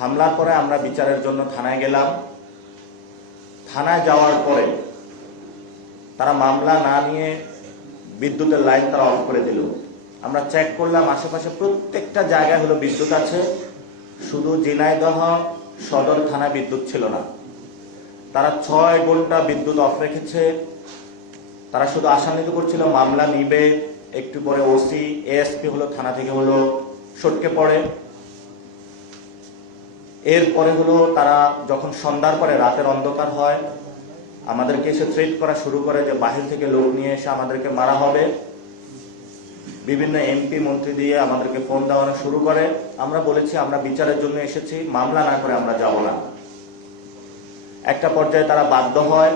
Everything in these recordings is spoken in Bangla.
হামলার পরে আমরা বিচারের জন্য থানায় গেলাম। থানায় যাওয়ার পরে তারা মামলা না নিয়ে বিদ্যুতের লাইন তারা অফ করে দিল। আমরা চেক করলাম, আশেপাশে প্রত্যেকটা জায়গায় হলো বিদ্যুৎ আছে, শুধু ঝিনাইদহ সদর থানায় বিদ্যুৎ ছিল না। তারা 6 ঘন্টা বিদ্যুৎ অফ রেখেছে। তারা শুধু আশান্বিত করছিল মামলা নিবে। একটু পরে ওসি এএসপি হলো থানা থেকে হলো সটকে পড়ে। এরপরে হলো তারা যখন সন্ধ্যার পরে রাতের অন্ধকার হয়, আমাদেরকে এসে থ্রেট করা শুরু করে যে বাহির থেকে লোক নিয়ে এসে আমাদেরকে মারা হবে। বিভিন্ন এমপি মন্ত্রী দিয়ে আমাদেরকে ফোন দেওয়ানো শুরু করে। আমরা বলেছি আমরা বিচারের জন্য এসেছি, মামলা না করে আমরা যাব না। একটা পর্যায়ে তারা বাধ্য হয়।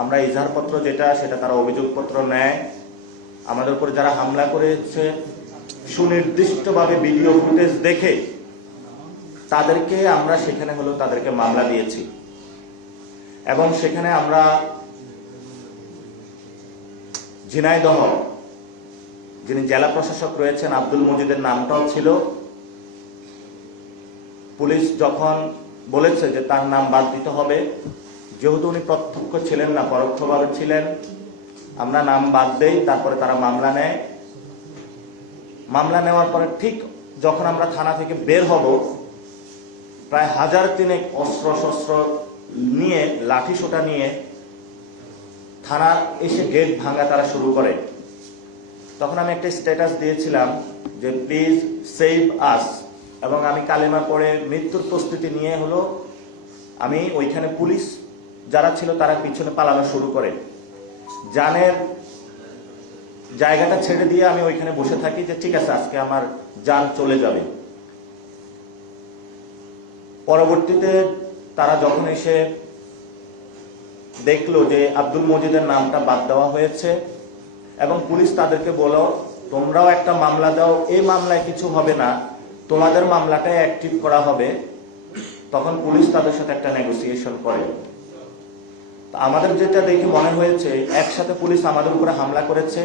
আমরা ইজাহারপত্র সেটা তারা অভিযোগপত্র নেয়। আমাদের উপর যারা হামলা করেছে সুনির্দিষ্টভাবে ভিডিও ফুটেজ দেখে তাদেরকে আমরা সেখানে হলো তাদেরকে মামলা দিয়েছি এবং সেখানে আমরা ঝিনাইদহ যিনি জেলা প্রশাসক রয়েছেন আব্দুল মজিদের নামটাও ছিল। পুলিশ যখন বলেছে যে তার নাম বাদ দিতে হবে, যেহেতু উনি প্রত্যক্ষ ছিলেন না পরোক্ষভাবে ছিলেন, আমরা নাম বাদ দেই। তারপরে তারা মামলা নেয়। মামলা নেওয়ার পরে ঠিক যখন আমরা থানা থেকে বের হব, প্রায় 1000 অস্ত্র শস্ত্র নিয়ে লাঠি সোটা নিয়ে থানা এসে গেট ভাঙা তারা শুরু করে। তখন আমি একটা স্ট্যাটাস দিয়েছিলাম যে প্লিজ সেভ আস, এবং আমি কালেমা পড়ে মৃত্যুর প্রস্তুতি নিয়ে হলো আমি ওইখানে পুলিশ যারা ছিল তারা পিছনে পালানো শুরু করে। জানের জায়গাটা ছেড়ে দিয়ে আমি ওইখানে বসে থাকি যে ঠিক আছে আজকে আমার জান চলে যাবে। পরবর্তীতে তারা যখন এসে দেখলো যে আব্দুল মজিদের নামটা বাদ দেওয়া হয়েছে এবং পুলিশ তাদেরকে বলো তোমরাও একটা মামলা দাও, এই মামলায় কিছু হবে না, তোমাদের মামলাটাই অ্যাক্টিভ করা হবে, তখন পুলিশ তাদের সাথে একটা নেগোসিয়েশন করে। আমাদের যেটা দেখে মনে হয়েছে একসাথে পুলিশ আমাদের উপরে হামলা করেছে,